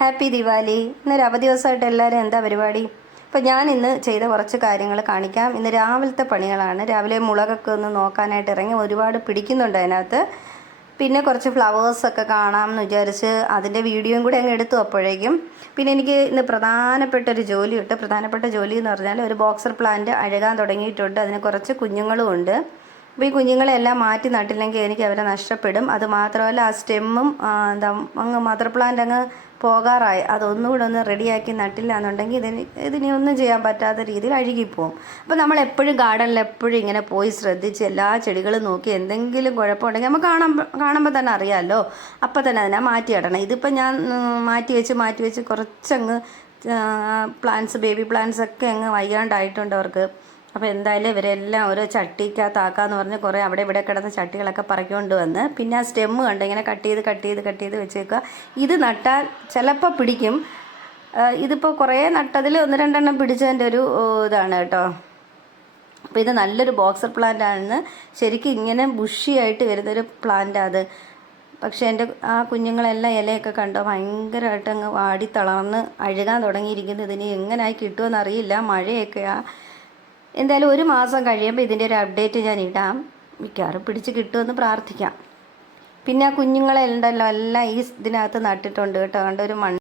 Happy Diwali. ഇന്നൊരു അവധി ദിവസമായിട്ട് എല്ലാവരും എന്താ പരിപാടി? അപ്പോൾ ഞാൻ ഇന്ന് ചെയ്ത കുറച്ച് കാര്യങ്ങൾ കാണിക്കാം. ഇന്ന് രാവിലത്തെ പണികളാണ്. രാവിലെ മുളകൊക്കെ ഒന്ന് നോക്കാനായിട്ട് ഇറങ്ങി, ഒരുപാട് പിടിക്കുന്നുണ്ട് അതിനകത്ത്. പിന്നെ കുറച്ച് ഫ്ലവേഴ്സൊക്കെ കാണാമെന്ന് വിചാരിച്ച് അതിൻ്റെ വീഡിയോയും കൂടി അങ്ങ് എടുത്തു അപ്പോഴേക്കും. പിന്നെ എനിക്ക് ഇന്ന് പ്രധാനപ്പെട്ട ജോലി എന്ന് പറഞ്ഞാൽ ഒരു ബോക്സർ പ്ലാന്റ് അഴുകാൻ തുടങ്ങിയിട്ടുണ്ട്. അതിന് കുറച്ച് കുഞ്ഞുങ്ങളും ഉണ്ട്. അപ്പോൾ ഈ കുഞ്ഞുങ്ങളെല്ലാം മാറ്റി നട്ടില്ലെങ്കിൽ എനിക്ക് അവരെ നഷ്ടപ്പെടും. അത് മാത്രമല്ല ആ സ്റ്റെമ്മും അങ്ങ് മദർ പ്ലാന്റ് അങ്ങ് പോകാറായി. അതൊന്നുകൂടെ ഒന്ന് റെഡിയാക്കി നട്ടില്ല എന്നുണ്ടെങ്കിൽ ഇതിനി ഒന്നും ചെയ്യാൻ പറ്റാത്ത രീതിയിൽ അഴുകിപ്പോവും. അപ്പോൾ നമ്മൾ എപ്പോഴും ഗാർഡനിൽ എപ്പോഴും ഇങ്ങനെ പോയി ശ്രദ്ധിച്ച് എല്ലാ ചെടികളും നോക്കി എന്തെങ്കിലും കുഴപ്പമുണ്ടെങ്കിൽ നമുക്ക് കാണുമ്പോൾ തന്നെ അറിയാമല്ലോ. അപ്പോൾ തന്നെ അതിനെ മാറ്റിയിടണം. ഇതിപ്പോൾ ഞാൻ മാറ്റി വെച്ച് കുറച്ചങ്ങ് ബേബി പ്ലാന്റ്സ് ഒക്കെ അങ്ങ് വയ്യാണ്ടായിട്ടുണ്ട് അവർക്ക്. അപ്പോൾ എന്തായാലും ഇവരെല്ലാം ഓരോ ചട്ടിക്കകത്താക്കാന്ന് പറഞ്ഞ് കുറേ അവിടെ ഇവിടെ കിടന്ന ചട്ടികളൊക്കെ പറക്കൊണ്ട് വന്ന്, പിന്നെ ആ സ്റ്റെമ്മ് കണ്ട് ഇങ്ങനെ കട്ട് ചെയ്ത് വെച്ചേക്കുക. ഇത് നട്ടാൽ ചിലപ്പോൾ പിടിക്കും. ഇതിപ്പോൾ കുറേ നട്ടതിൽ 1-2 പിടിച്ചതിൻ്റെ ഒരു ഇതാണ് കേട്ടോ. അപ്പോൾ ഇത് നല്ലൊരു ബോക്സർ പ്ലാന്റ് ആണ്. ശരിക്കും ഇങ്ങനെ ബുഷിയായിട്ട് വരുന്നൊരു പ്ലാന്റ് അത്. പക്ഷേ എൻ്റെ ആ കുഞ്ഞുങ്ങളെല്ലാം ഇലയൊക്കെ കണ്ടോ ഭയങ്കരമായിട്ട് അങ്ങ് വാടി തളർന്ന് അഴുകാൻ തുടങ്ങിയിരിക്കുന്നു. ഇതിന് എങ്ങനെയായി കിട്ടുമെന്നറിയില്ല. മഴയൊക്കെയാണ്. എന്തായാലും 1 മാസം കഴിയുമ്പോൾ ഇതിൻ്റെ ഒരു അപ്ഡേറ്റ് ഞാൻ ഇടാം. മിക്കവാറും പിടിച്ച് കിട്ടുമെന്ന് പ്രാർത്ഥിക്കാം. പിന്നെ ആ കുഞ്ഞുങ്ങളെ ഉണ്ടല്ലോ എല്ലാം ഈ ഇതിനകത്ത് നട്ടിട്ടുണ്ട് കേട്ടോ. കണ്ട ഒരു